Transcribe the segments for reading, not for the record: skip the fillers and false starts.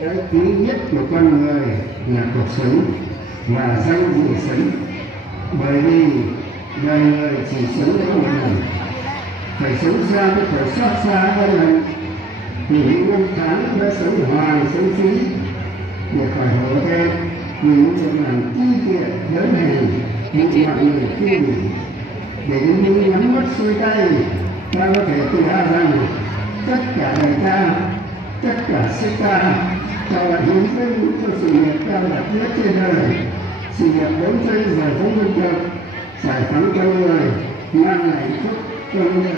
Cái quý nhất của con người là cuộc sống và danh dự sống, bởi vì đời người chỉ sống có một lần, phải sống xa với khổ xót xa hơn lần vì những năm tháng đã sống hoài sống phí để khỏi hổ thẹn vì những việc làm chi tiết lớn hèn bị mọi người phê bình. Để đến những nhắm mắt xuôi tay, ta có thể tự hào rằng tất cả đời ta, tất cả sức ta là hiến dâng cho sự nghiệp cao đẹp nhất trên đời, sự nghiệp đấu tranh giải phóng dân tộc, giải phóng con người, mang lại hạnh phúc cho nhân dân.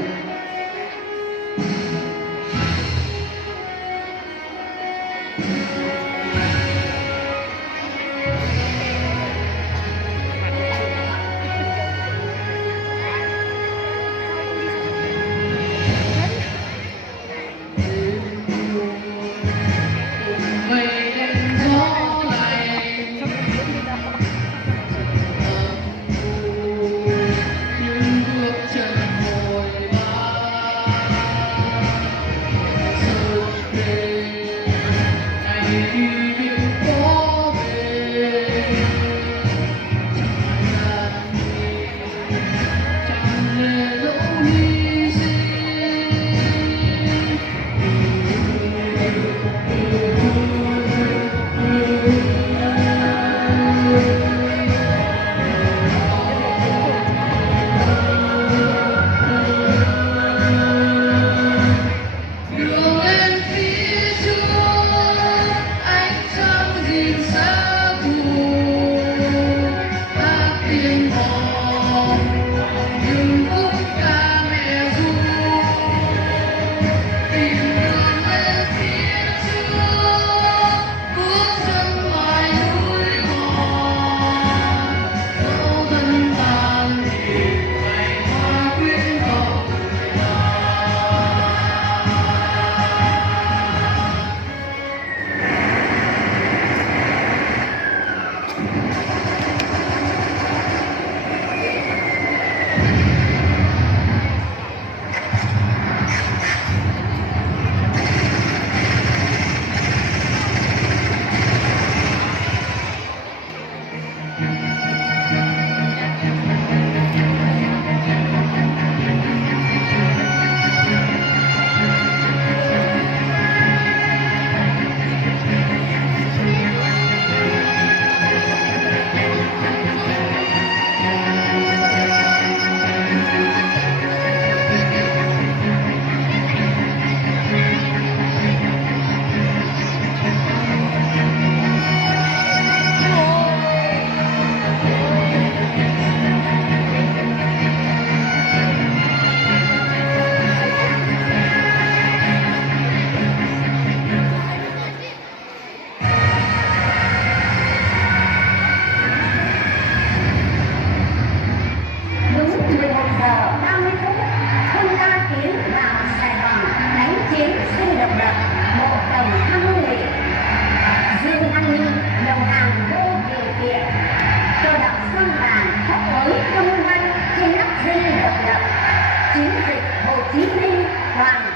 Chiến dịch Hồ Chí Minh Hoàng